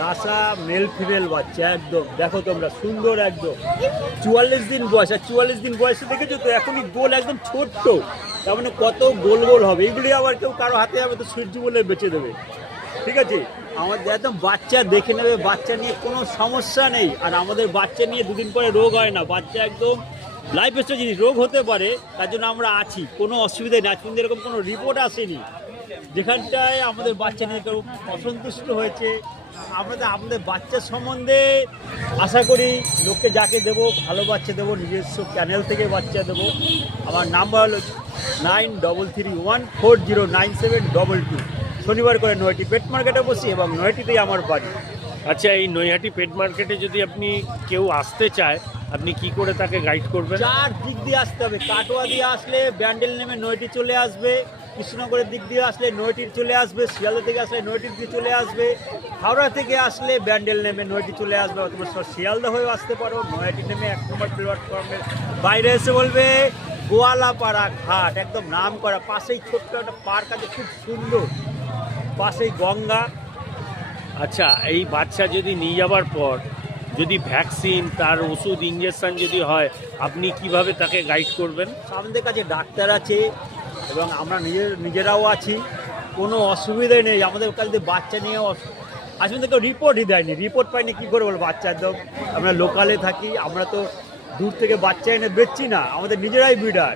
রাসা male female বাচ্চা একদম দেখো তোমরা সুন্দর একদম 44 দিন বয়স। আর 44 দিন বয়সে দেখেছো তো এখনই গোল একদম ছোট্ট, তার মানে কত গোল গোল হবে। এইগুলি আবার কেউ কারো হাতে যাবে তো সূর্য বলে বেঁচে দেবে। ঠিক আছে, আমাদের একদম বাচ্চা দেখে নেবে, বাচ্চা নিয়ে কোনো সমস্যা নেই। আর আমাদের বাচ্চা নিয়ে দুদিন পরে রোগ হয় না, বাচ্চা একদম লাইফ স্টাইল জিনিস, রোগ হতে পারে তার জন্য আমরা আছি, কোনো অসুবিধা নেই। আজ পর্যন্ত এরকম কোনো রিপোর্ট আসেনি যেখানটায় আমাদের বাচ্চা নিয়ে কেউ অসন্তুষ্ট হয়েছে। আমাদের বাচ্চার সম্বন্ধে আশা করি লোককে যাকে দেবো ভালো বাচ্চা দেবো, নিজস্ব চ্যানেল থেকে বাচ্চা দেবো। আমার নাম্বার হলো 9331409722। শনিবার করে নয়টি পেট মার্কেটে বসি এবং নয়টিতেই আমার বাড়ি। আচ্ছা, এই নৈহাটি পেট মার্কেটে যদি আপনি কেউ আসতে চায়, আপনি কি করে তাকে গাইড করবেন? 4 দিক দিয়ে আসতে হবে। কাটোয়া দিয়ে আসলে ব্যান্ডেল নেমে নয়টি চলে আসবে, কৃষ্ণনগরের দিক দিয়ে আসলে নয়টির চলে আসবে, শিয়ালদা থেকে আসলে নয়টির দিয়ে চলে আসবে, হাওড়া থেকে আসলে ব্যান্ডেল নেমে নয়টি চলে আসবে। অথবা শিয়ালদা হয়েও আসতে পারো, নয়টি নেমে 1 নম্বর প্ল্যাটফর্মের বাইরে এসে বলবে গোয়ালাপাড়া ঘাট, একদম নাম করা। পাশেই ছোট্ট একটা পার্ক আছে খুব সুন্দর, পাশেই গঙ্গা। আচ্ছা, এই বাচ্চা যদি নিয়ে যাবার পর যদি ভ্যাকসিন, তার ওষুধ, ইঞ্জেকশন যদি হয়, আপনি কিভাবে তাকে গাইড করবেন? আমাদের কাছে ডাক্তার আছে এবং আমরা নিজেরাও আছি, কোনো অসুবিধাই নেই। আমাদের কাছে বাচ্চা নিয়ে আসলে কেউ রিপোর্টই দেয়নি, রিপোর্ট পাইনি কী করে বলো। বাচ্চা একদম আমরা লোকালে থাকি, আমরা তো দূর থেকে বাচ্চা এনে বেচছি না, আমাদের নিজেরাই ব্রিডার।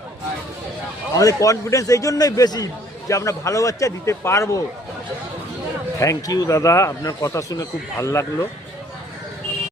আমাদের কনফিডেন্স এই জন্যই বেশি যে আমরা ভালো বাচ্চা দিতে পারবো। থ্যাংক ইউ দাদা, আপনার কথা শুনে খুব ভালো লাগলো।